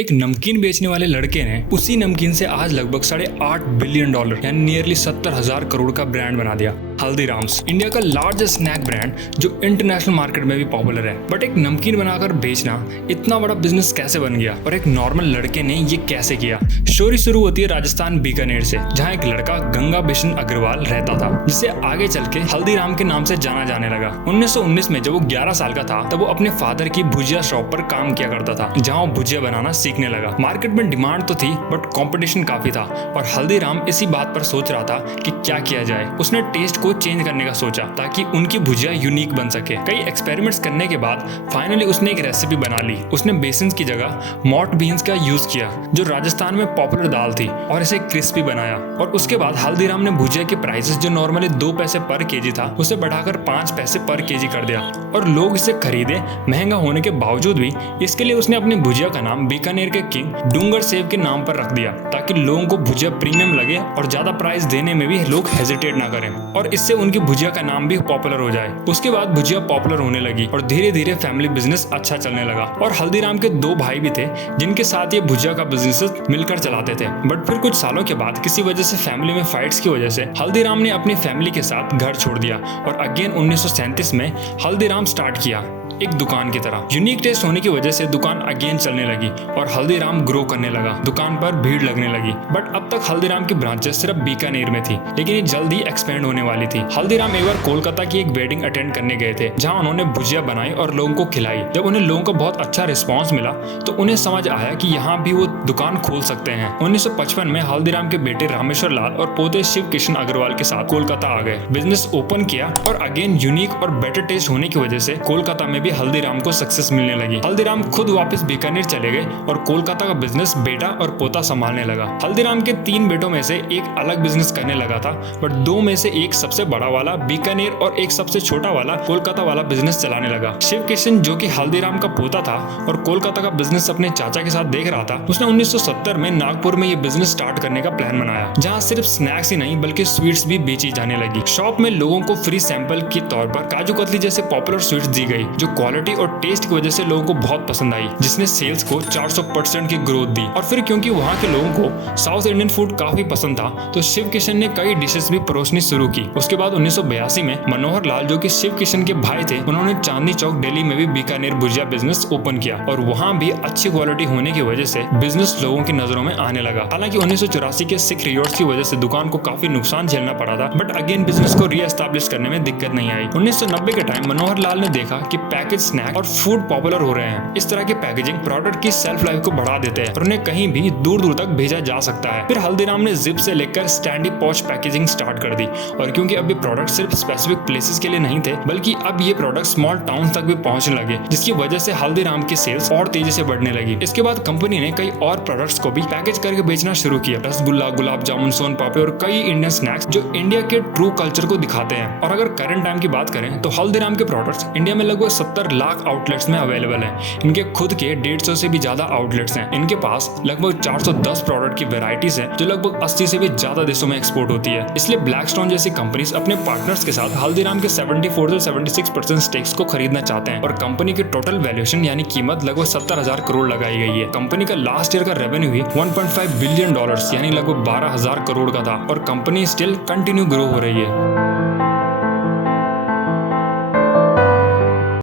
एक नमकीन बेचने वाले लड़के ने उसी नमकीन से आज लगभग $8.5 बिलियन यानी नियरली 70,000 करोड़ का ब्रांड बना दिया। हल्दीराम्स इंडिया का लार्जेस्ट स्नैक ब्रांड जो इंटरनेशनल मार्केट में भी पॉपुलर है। बट एक नमकीन बनाकर बेचना इतना बड़ा बिजनेस कैसे बन गया और एक नॉर्मल लड़के ने ये कैसे किया? स्टोरी शुरू होती है राजस्थान बीकानेर से, जहाँ एक लड़का गंगा बिशन अग्रवाल रहता था, जिसे आगे चल के हल्दीराम के नाम से जाना जाने लगा। 1919 में जब वो 11 साल का था तब वो अपने फादर की भुजिया शॉप पर काम किया करता था, जहाँ वो भुजिया बनाना सीखने लगा। मार्केट में डिमांड तो थी बट कंपटीशन काफी था और हल्दीराम इसी बात पर सोच रहा था कि क्या किया जाए। उसने टेस्ट को चेंज करने का सोचा ताकि उनकी भुजिया यूनिक बन सके। कई एक्सपेरिमेंट्स करने के बाद फाइनली उसने एक रेसिपी बना ली। उसने बेसन की जगह मॉट बीन्स का यूज किया, जो राजस्थान में पॉपुलर दाल थी, और इसे क्रिस्पी बनाया। और उसके बाद हल्दीराम ने भुजिया के प्राइसेस जो नॉर्मली 2 पैसे पर केजी था उसे बढ़ाकर 5 पैसे पर केजी कर दिया और लोग इसे खरीदे। महंगा होने के बावजूद भी इसके लिए उसने अपनी भुजिया का नाम बीकानेर के किंग डूंगर सेव के नाम पर रख दिया, ताकि लोगों को भुजिया प्रीमियम लगे और ज्यादा प्राइस देने में भी लोग हेजिटेट ना करें और इससे उनकी भुजिया का नाम भी पॉपुलर हो जाए। उसके बाद भुजिया पॉपुलर होने लगी और धीरे धीरे फैमिली बिजनेस अच्छा चलने लगा। और हल्दीराम के 2 भाई भी थे जिनके साथ ये भुजिया का बिजनेस मिलकर चलाते थे। बट फिर कुछ सालों के बाद किसी वजह से फैमिली में फाइट्स की वजह से हल्दीराम ने अपनी फैमिली के साथ घर छोड़ दिया और अगेन 1937 में हल्दीराम स्टार्ट किया, एक दुकान की तरह। यूनिक टेस्ट होने की वजह से दुकान अगेन चलने लगी और हल्दीराम ग्रो करने लगा। दुकान पर भीड़ लगने लगी। बट अब तक हल्दीराम की ब्रांचेस सिर्फ बीकानेर में थी, लेकिन ये जल्द ही एक्सपेंड होने वाली थी। हल्दीराम एक बार कोलकाता की एक वेडिंग अटेंड करने गए थे, जहां उन्होंने भुजिया बनाई और लोगों को खिलाई। जब उन्हें लोगों का बहुत अच्छा रिस्पॉन्स मिला तो उन्हें समझ आया कि यहाँ भी वो दुकान खोल सकते हैं। 1955 में हल्दीराम के बेटे रामेश्वर लाल और पोते शिव किशन अग्रवाल के साथ कोलकाता आ गए, बिजनेस ओपन किया और अगेन यूनिक और बेटर टेस्ट होने की वजह से कोलकाता में भी हल्दीराम को सक्सेस मिलने लगी। हल्दीराम खुद वापस बीकानेर चले गए और कोलकाता का बिजनेस बेटा और पोता संभालने लगा। हल्दीराम के 3 बेटों में से एक अलग बिजनेस करने लगा था, बट 2 में से एक सबसे बड़ा वाला बीकानेर और एक सबसे छोटा वाला कोलकाता वाला बिजनेस चलाने लगा। शिव किशन, जो कि हल्दीराम का पोता था और कोलकाता का बिजनेस अपने चाचा के साथ देख रहा था, उसने 1970 में नागपुर में ये बिजनेस स्टार्ट करने का प्लान बनाया, जहाँ सिर्फ स्नैक्स ही नहीं बल्कि स्वीट्स भी बेची जाने लगी। शॉप में लोगों को फ्री सैंपल के तौर पर काजू कतली जैसे पॉपुलर स्वीट्स दी गई, जो क्वालिटी और टेस्ट की वजह से लोगों को बहुत पसंद आई, जिसने सेल्स को 400% की ग्रोथ दी। और फिर क्योंकि वहाँ के लोगों को साउथ इंडियन फूड काफी पसंद था, तो शिव किशन ने कई डिशेस भी परोसनी शुरू की। उसके बाद 1982 में मनोहर लाल, जो कि शिव किशन के भाई थे, उन्होंने चांदनी चौक दिल्ली में भी बीकानेर भुजिया बिजनेस ओपन किया और वहाँ भी अच्छी क्वालिटी होने की वजह से बिजनेस लोगों की नजरों में आने लगा। हालांकि 1984 के सिख रिवॉर्ड्स की वजह से दुकान को काफी नुकसान झेलना पड़ा था, बट अगेन बिजनेस को रीएस्टैब्लिश करने में दिक्कत नहीं आई। 1990 के टाइम मनोहर लाल ने देखा कि पैकेज स्नैक और फूड पॉपुलर हो रहे हैं। इस तरह के पैकेजिंग प्रोडक्ट की सेल्फ लाइफ को बढ़ा देते हैं और उन्हें कहीं भी दूर दूर तक भेजा जा सकता है। फिर हल्दीराम ने जिप से लेकर स्टैंडी पॉच पैकेजिंग स्टार्ट कर दी, और क्योंकि अब ये प्रोडक्ट सिर्फ स्पेसिफिक प्लेसेस के लिए नहीं थे, बल्कि अब ये प्रोडक्ट स्मॉल टाउन तक भी पहुंचने लगे, जिसकी वजह से हल्दीराम की सेल्स और तेजी से बढ़ने लगी। इसके बाद कंपनी ने कई और प्रोडक्ट्स को भी पैकेज करके बेचना शुरू किया। रसगुल्ला, गुलाब जामुन, सोन पापड़ी और कई इंडियन स्नैक्स जो इंडिया के ट्रू कल्चर को दिखाते हैं। और अगर करंट टाइम की बात करें तो हल्दीराम के प्रोडक्ट्स इंडिया में लगभग 70 लाख आउटलेट्स में अवेलेबल हैं। इनके खुद के 150 से भी ज्यादा आउटलेट्स हैं। इनके पास लगभग 410 प्रोडक्ट की वेराइटीज हैं, जो लगभग 80 से भी ज्यादा देशों में एक्सपोर्ट होती है। इसलिए ब्लैकस्टोन जैसी कंपनीज अपने पार्टनर्स के साथ हल्दीराम के 74 से 76% स्टेक्स को खरीदना चाहते हैं और कंपनी की टोटल वैल्यूएशन यानी कीमत लगभग 70,000 करोड़ लगाई गई है। कंपनी का लास्ट ईयर का रेवेन्यू भी $1.5 बिलियन यानी लगभग 12,000 करोड़ का था और कंपनी स्टिल कंटिन्यू ग्रो हो रही है।